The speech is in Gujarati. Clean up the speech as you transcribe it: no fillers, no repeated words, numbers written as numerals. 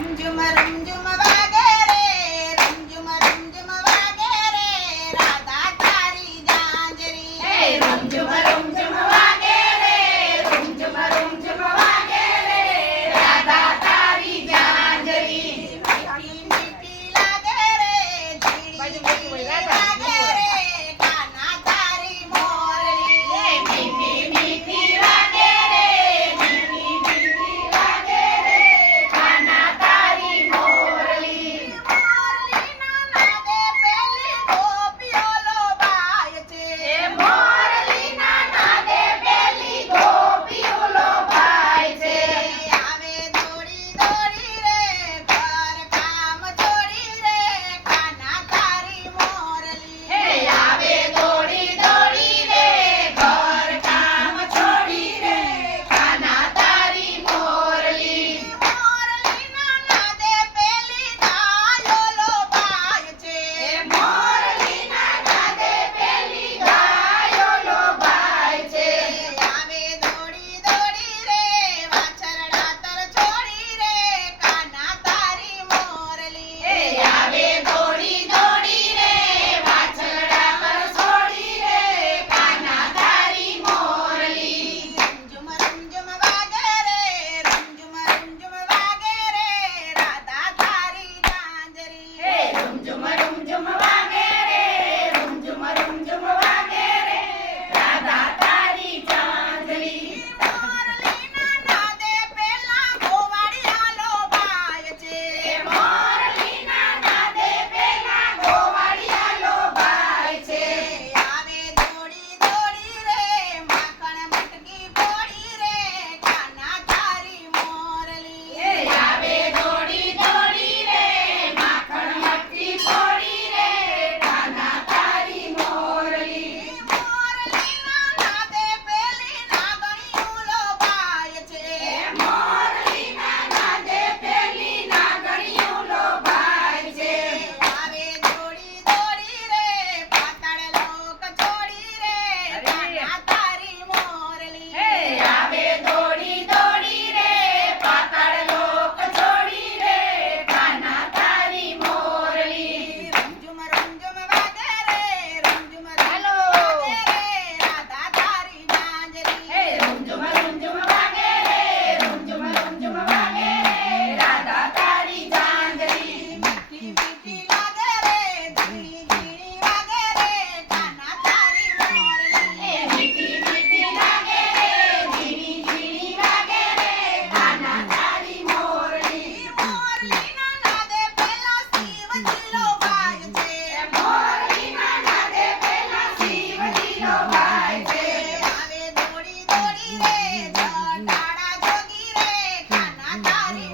રમઝુમ રમઝુમ વાગે રે, રમઝુમ રમઝુમ વાગે રે, રાધા તારી જાંજરી. હે રમઝુમ રમઝુમ વાગે રે, રમઝુમ રમઝુમ વાગે રે, રાધા તારી જાંજરી. મીઠી મીઠી લાગે રે, ઝીણી ઝીણી લાગે રે, કાના તારી મોરલી. હે મીઠી મીઠી વાગે રે, મીઠી મીઠી વાગે રે, કાના તારી મોરલી. મોરલીના નાદે પેલી ગોપીઓ લોભાય છે. હે મોરલીના નાદે પેલી ગોપીઓ લોભાય છે. આવે દોડી દોડી રે, ઘર કામ છોડી રે, કાના તારી મોરલી. હે આવે દોડી દોડી રે, ઘર કામ છોડી રે, કાના તારી મોરલી. મોરલીના નાદે પેલી ગાયો લોભાય છે. હે મોરલીના નાદે પેલી ગાયો લોભાય છે. આવે દોડી દોડી રે, વાછરડા તર છોડી રે, કાના તારી મોરલી. હે આવે દોડી દોડી રે, વાછરડા પર છોડી રે, કાના તારી મોરલી. રમઝુમ રમઝુમ વાગે રે, રમઝુમ રમઝુમ વાગે રે, રાધા તારી જાંજરી. હે રૂમઝુમ રૂમઝુમ વાગે રે, રૂમઝુમ રૂમઝુમ વાગે રે, રાધા તારી જાંજરી. મોરલીના નાદે પેલા ગોવાળિયા લોભાય છે. હે મોરલીના નાદે પેલા ગોવાળિયા લોભાય છે. આવે દોડી દોડી રે, માખણ મટકી ફોડી રે, કાના તારી મોરલી. હે આવે દોડી દોડી રે, માખણ મટકી ફોડી રે, કાના તારી મોરલી. મોરલીના નાદે પેલી નાગણીયું લોભાય છે. હે મોરલીના નાદે પેલી નાગણીયું લોભાય છે. આવે દોડી દોડી રે, પાતાળ લોક છોડી રે, કાના તારી મોરલી. હે આવે દોડી દોડી રે, પાતાળ લોક છોડી રે, કાના તારી મોરલી. રમઝુમ રમઝુમ વાગે રે, રમઝુમ હાલો. રમઝુમ વાગે રે, રાધા તારી જાંજરી. હે રૂમઝુમ રૂમઝુમ વાગે રે, રૂમઝુમ રૂમઝુમ વાગે રે, રાધા તારી જાંજરી. મીઠી મીઠી લાગે રે, ઝીણી ઝીણી વાગે રે, કાના તારી મોરલી. હે મીઠી મીઠી લાગે રે, ઝીણી ઝીણી વાગે રે, કાના તારી મોરલી. મોરલીના નાદે પેલા શિવજી લોભાય છે. હે મોરલીના નાદે પેલા શિવજી લોભાય છે. આવે દોડી દોડી રે, જટાડા જોગી રે, કાના તારી